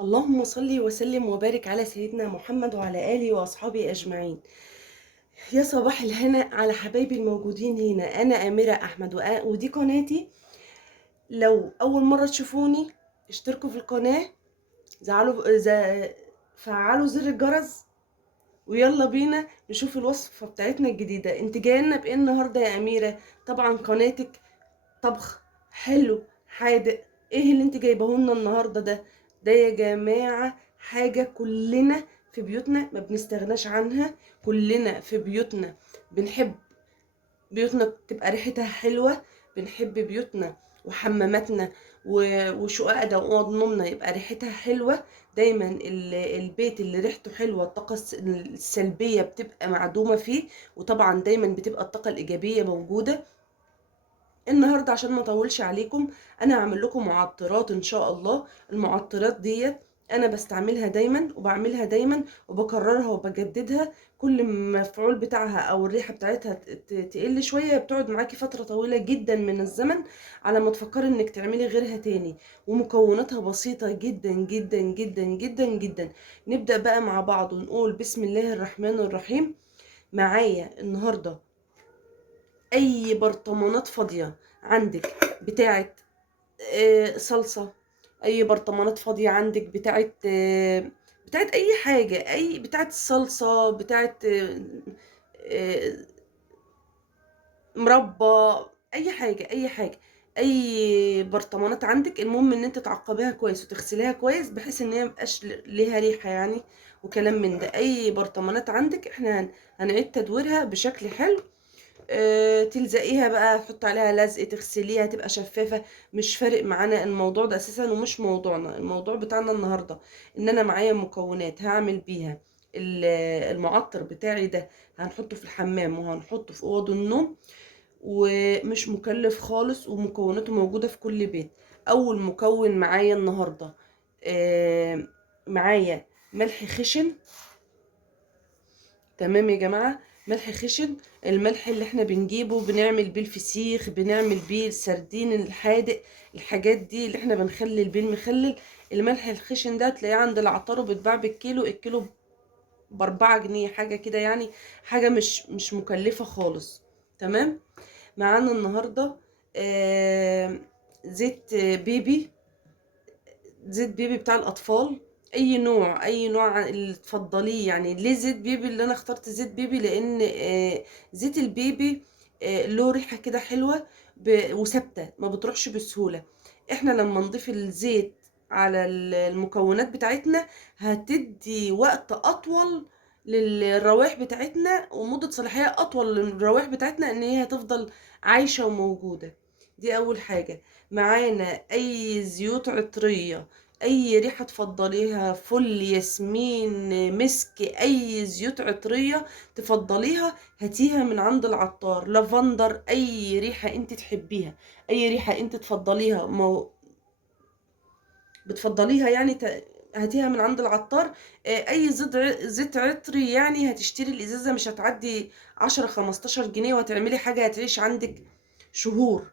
اللهم صل وسلم وبارك على سيدنا محمد وعلى آله وأصحابه أجمعين. يا صباح الهنا على حبايبي الموجودين هنا. أنا أميرة أحمد ودي قناتي. لو أول مرة تشوفوني اشتركوا في القناة، فعلوا زر الجرس، ويلا بينا نشوف الوصفة بتاعتنا الجديدة. انت جايلنا بإيه النهاردة يا أميرة؟ طبعا قناتك طبخ حلو حادق. ايه اللي انت جايبه لنا النهارده ده؟ ده يا جماعه حاجه كلنا في بيوتنا ما بنستغناش عنها. كلنا في بيوتنا بنحب بيوتنا تبقى ريحتها حلوه. بنحب بيوتنا وحماماتنا وشققنا واوض نومنا يبقى ريحتها حلوه. دايما البيت اللي ريحته حلوه الطاقه السلبيه بتبقى معدومه فيه، وطبعا دايما بتبقى الطاقه الايجابيه موجوده. النهارده عشان ما اطولش عليكم انا هعمل لكم معطرات ان شاء الله. المعطرات ديت انا بستعملها دايما وبعملها دايما وبكررها وبجددها. كل ما المفعول بتاعها او الريحه بتاعتها تقل شويه بتقعد معاكي فتره طويله جدا من الزمن على ما تفكري انك تعملي غيرها تاني. ومكوناتها بسيطه جدا جدا جدا جدا جدا. نبدا بقى مع بعض ونقول بسم الله الرحمن الرحيم. معايا النهارده اي برطمانات فاضيه عندك بتاعه صلصه، اي برطمانات فاضيه عندك بتاعه اي حاجه، اي بتاعه الصلصه، بتاعه آه، مربى، اي حاجه اي حاجه. اي برطمانات عندك، المهم ان انت تعقبيها كويس وتغسليها كويس بحيث ان هي مبقاش ليها ريحه يعني وكلام من ده. اي برطمانات عندك احنا هنعيد تدويرها بشكل حلو. تلزقيها بقى، تحط عليها لزق، تغسليها تبقى شفافة. مش فارق معانا الموضوع ده اساسا ومش موضوعنا. الموضوع بتاعنا النهاردة ان انا معايا مكونات هعمل بيها المعطر بتاعي ده. هنحطه في الحمام وهنحطه في اوض النوم، ومش مكلف خالص ومكوناته موجودة في كل بيت. اول مكون معايا النهاردة معايا ملح خشن. تمام يا جماعة، ملح خشن. الملح اللي احنا بنجيبه بنعمل بيه الفسيخ، بنعمل بيه السردين الحادق، الحاجات دي اللي احنا بنخلل بيه المخلل. الملح الخشن ده تلاقيه عند العطار وبيتباع بالكيلو. الكيلو ب4 جنيه حاجة كده يعني. حاجة مش مكلفة خالص. تمام. معانا النهاردة زيت بيبي. زيت بيبي بتاع الاطفال. اي نوع اللي تفضليه يعني. ليه زيت بيبي؟ اللي انا اخترت زيت بيبي لان زيت البيبي له ريحه كده حلوه وثابته ما بتروحش بسهوله. احنا لما نضيف الزيت على المكونات بتاعتنا هتدي وقت اطول للروائح بتاعتنا ومدة صلاحية اطول للروائح بتاعتنا ان هي هتفضل عايشة وموجودة. دي اول حاجة. معانا اي زيوت عطرية، اي ريحة تفضليها، فل، ياسمين، مسك، اي زيوت عطرية تفضليها هاتيها من عند العطار. لافندر، اي ريحة انت تحبيها، اي ريحة انت تفضليها بتفضليها يعني هاتيها من عند العطار. اي زيت عطري يعني هتشتري الازازة مش هتعدي 10 15 جنيه وهتعملي حاجة هتعيش عندك شهور.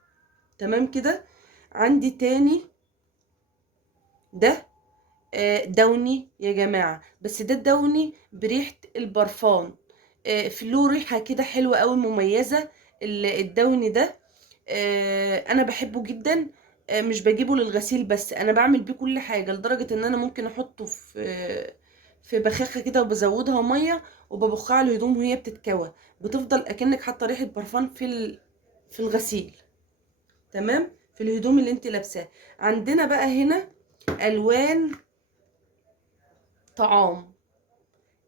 تمام كده. عندي تاني ده دوني يا جماعة، بس ده الدوني بريحة البرفان. في له ريحة كده حلوة قوي مميزة. الدوني ده انا بحبه جدا. مش بجيبه للغسيل بس، انا بعمل بيه كل حاجة لدرجة ان انا ممكن احطه في بخاخة كده وبزودها مية وببخها على الهدوم وهي بتتكوى. بتفضل اكنك حاطة ريحة برفان في الغسيل. تمام. في الهدوم اللي انت لابساه. عندنا بقى هنا الوان طعام،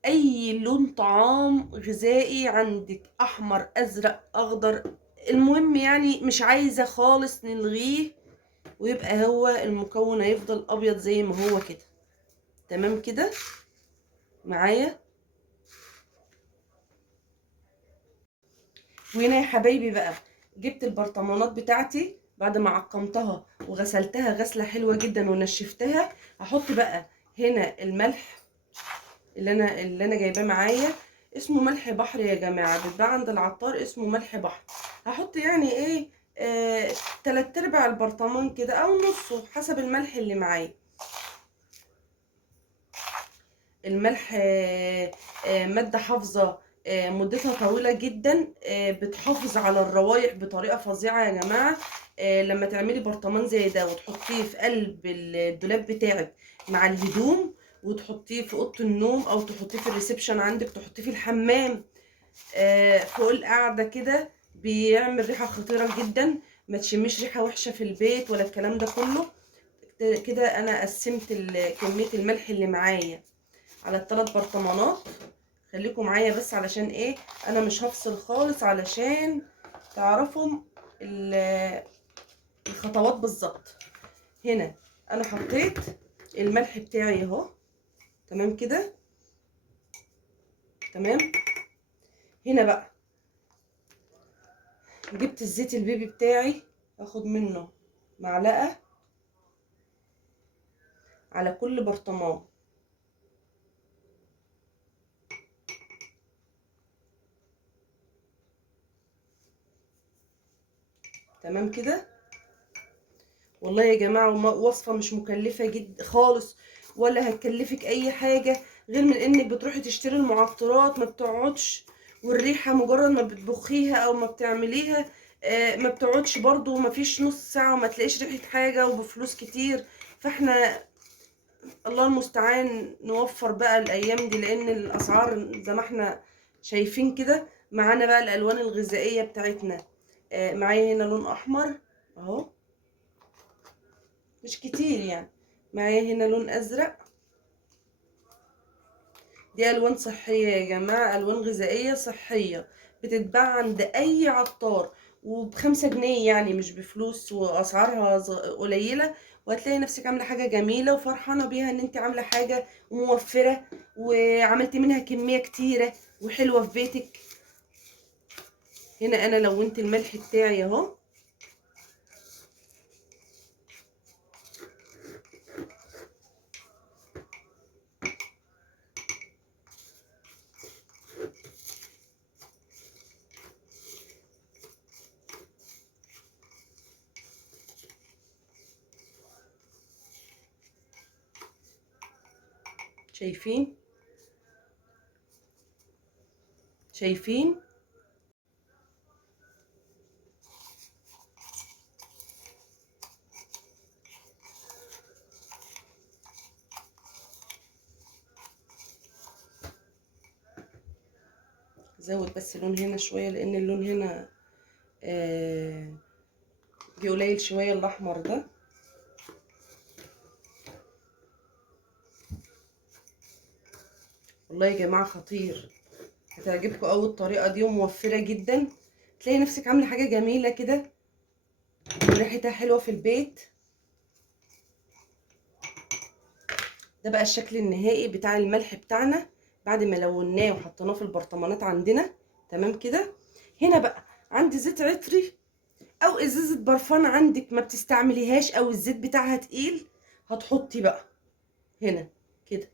اي لون طعام غذائي عندك، احمر، ازرق، اخضر، المهم يعني مش عايزة خالص نلغيه ويبقى هو المكون هيفضل ابيض زي ما هو كده. تمام كده معايا. وهنا يا حبايبي بقى جبت البرطمانات بتاعتي بعد ما عقمتها وغسلتها غسلة حلوة جدا ونشفتها. هحط بقى هنا الملح اللي انا جايباه معايا. اسمه ملح بحر يا جماعه، بيتباع عند العطار اسمه ملح بحر. هحط يعني ايه 3/4 البرطمان كده او نصه حسب الملح اللي معايا. الملح مادة حافظة مدتها طويلة جدا، بتحافظ على الروايح بطريقة فظيعة يا جماعة. لما تعملي برطمان زي ده وتحطيه في قلب الدولاب بتاعك مع الهدوم، وتحطيه في اوضه النوم، او تحطيه في الريسبشن عندك، تحطيه في الحمام فوق القعده كده، بيعمل ريحه خطيره جدا. ما تشميش ريحه وحشه في البيت ولا الكلام ده كله. كده انا قسمت كميه الملح اللي معايا على الثلاث برطمانات. خليكم معايا بس علشان ايه، انا مش هفصل خالص علشان تعرفوا الخطوات بالظبط. هنا انا حطيت الملح بتاعي اهو، تمام كده، تمام. هنا بقى جبت الزيت البيبي بتاعي، اخد منه معلقه على كل برطمان، تمام كده. والله يا جماعه وصفه مش مكلفه جدا خالص، ولا هتكلفك اي حاجه غير من انك بتروحي تشتري المعطرات، ما بتقعدش. والريحه مجرد ما بتبخيها او ما بتعمليها ما بتقعدش برضو، ما فيش نص ساعه وما تلاقيش ريحه حاجه وبفلوس كتير. فاحنا الله المستعان نوفر بقى الايام دي، لان الاسعار زي ما احنا شايفين كده. معانا بقى الالوان الغذائيه بتاعتنا. معايا هنا لون احمر اهو، مش كتير يعني. معايا هنا لون ازرق. دي الوان صحيه يا جماعه، الوان غذائيه صحيه، بتتباع عند اي عطار وب5 جنيه، يعني مش بفلوس، واسعارها قليله. وهتلاقي نفسك عامله حاجه جميله وفرحانه بيها ان انت عامله حاجه موفره، وعملتي منها كميه كتيره وحلوه في بيتك. هنا انا لونت الملح بتاعي اهو. شايفين؟ شايفين؟ زود بس اللون هنا شويه، لان اللون هنا آه جه قليل شويه الاحمر ده. والله يا جماعه خطير، هتعجبكم قوي الطريقه دي وموفره جدا. تلاقي نفسك عامله حاجه جميله كده وريحتها حلوه في البيت. ده بقى الشكل النهائي بتاع الملح بتاعنا بعد ما لوناه وحطيناه في البرطمانات عندنا، تمام كده. هنا بقى عندي زيت عطري او ازازه برفان عندك ما بتستعمليهاش، او الزيت بتاعها تقيل، هتحطي بقى هنا كده،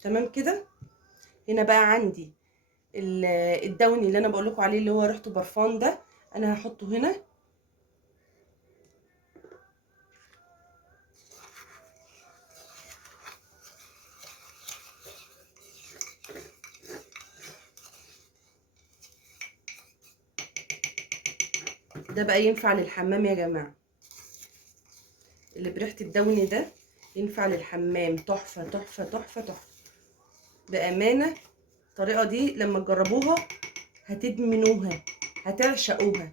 تمام كده. هنا بقى عندي الدوني اللي انا بقول لكم عليه اللي هو ريحته برفان ده، انا هحطه هنا. ده بقى ينفع للحمام يا جماعه، اللي بريحه الدوني ده ينفع للحمام، تحفه تحفه تحفه تحفه بامانه. الطريقه دي لما تجربوها هتدمنوها، هتعشقوها.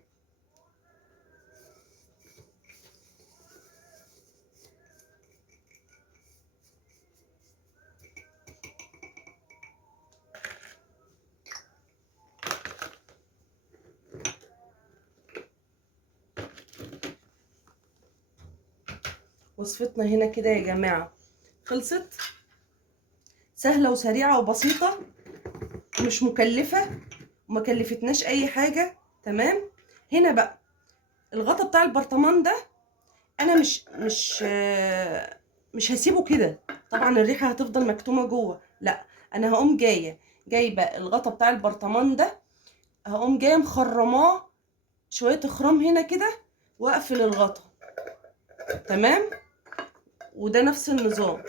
وصفتنا هنا كده يا جماعه خلصت، سهله وسريعه وبسيطه ومش مكلفه، وما كلفتناش اي حاجه، تمام. هنا بقى الغطا بتاع البرطمان ده انا مش هسيبه كده، طبعا الريحه هتفضل مكتومه جوه، لا. انا هقوم جايبه الغطا بتاع البرطمان ده، هقوم جايه مخرماه شويه خرام هنا كده واقفل الغطا. تمام. وده نفس النظام،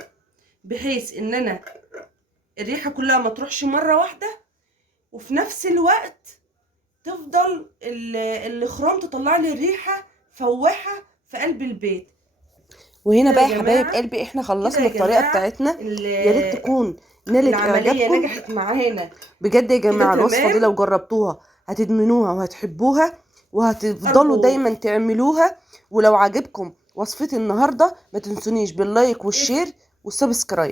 بحيث ان انا الريحه كلها ما تروحش مره واحده، وفي نفس الوقت تفضل الخرام تطلع لي الريحه فواحه في قلب البيت. وهنا كده بقى يا يا حبايب جماعه، قلبي احنا كده خلصنا يا الطريقه جماعه بتاعتنا. يا ريت تكون نالت العمليه اعجابكم نجحت معانا. بجد يا كده جماعه. الوصفه دي تمام. لو جربتوها هتدمنوها وهتحبوها وهتفضلوا ارجو دايما تعملوها. ولو عجبكم وصفتي النهارده ما تنسونيش باللايك إف والشير والسبسكرايب.